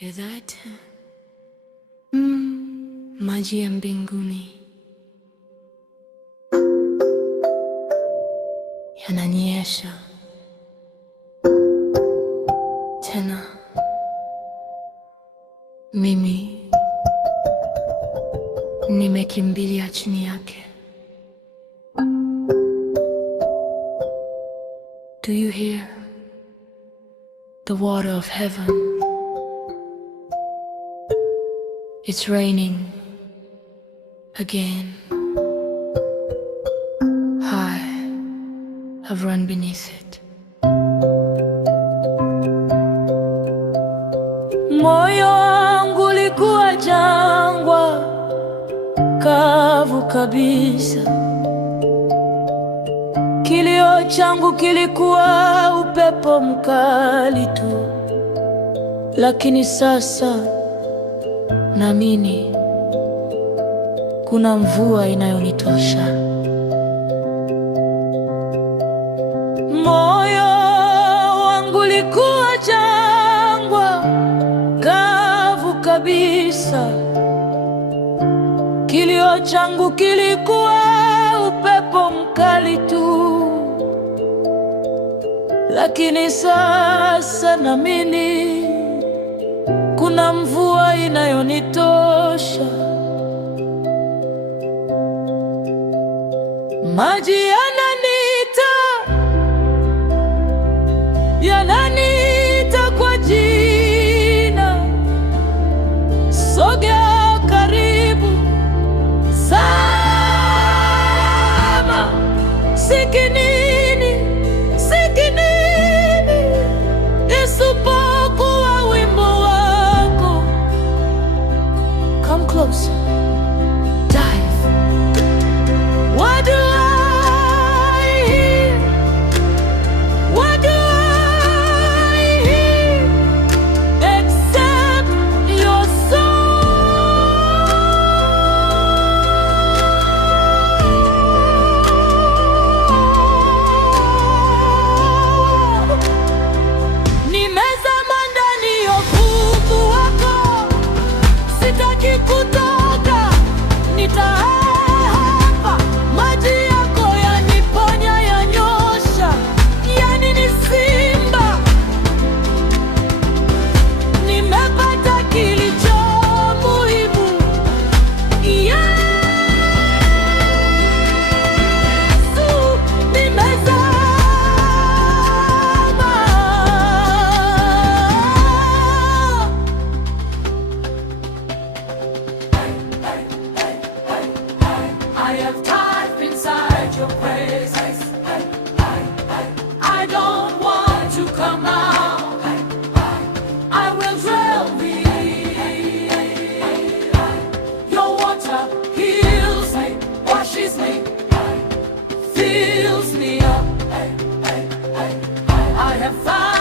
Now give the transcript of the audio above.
Hear that? Maji ya mbinguni yananyesha tena. Mimi nimekimbilia chini yake. Do you hear the water of heaven? It's raining again. I have run beneath it. Moyo wangu ulikuwa jangwa kavu kabisa. Kilio changu kilikuwa upepo mkali tu, lakini sasa naamini kuna mvua inayonitosha. Moyo wangu ulikuwa jangwa kavu kabisa. Kilio changu kilikuwa upepo mkali tu, lakini sasa naamini kuna mvua inayonitosha. Maji yananiita, yananiita kwa jina. Sogea karibu, zama. Sikinini, sikinini isipokuwa wimbo wako. Come closer. Dive. What do I hear? What do I hear except your song? Nimezama ndani ya ufuku wako, sitaki kutoka, nitahapa. Maji yako yaniponya, yanyosha, yani ni simba. Nimepata kilicho muhimu, Yesu. Nimezama. I have time inside your presence. I don't want to come out. I will drown me. Your water heals me, washes me, fills me up. I have found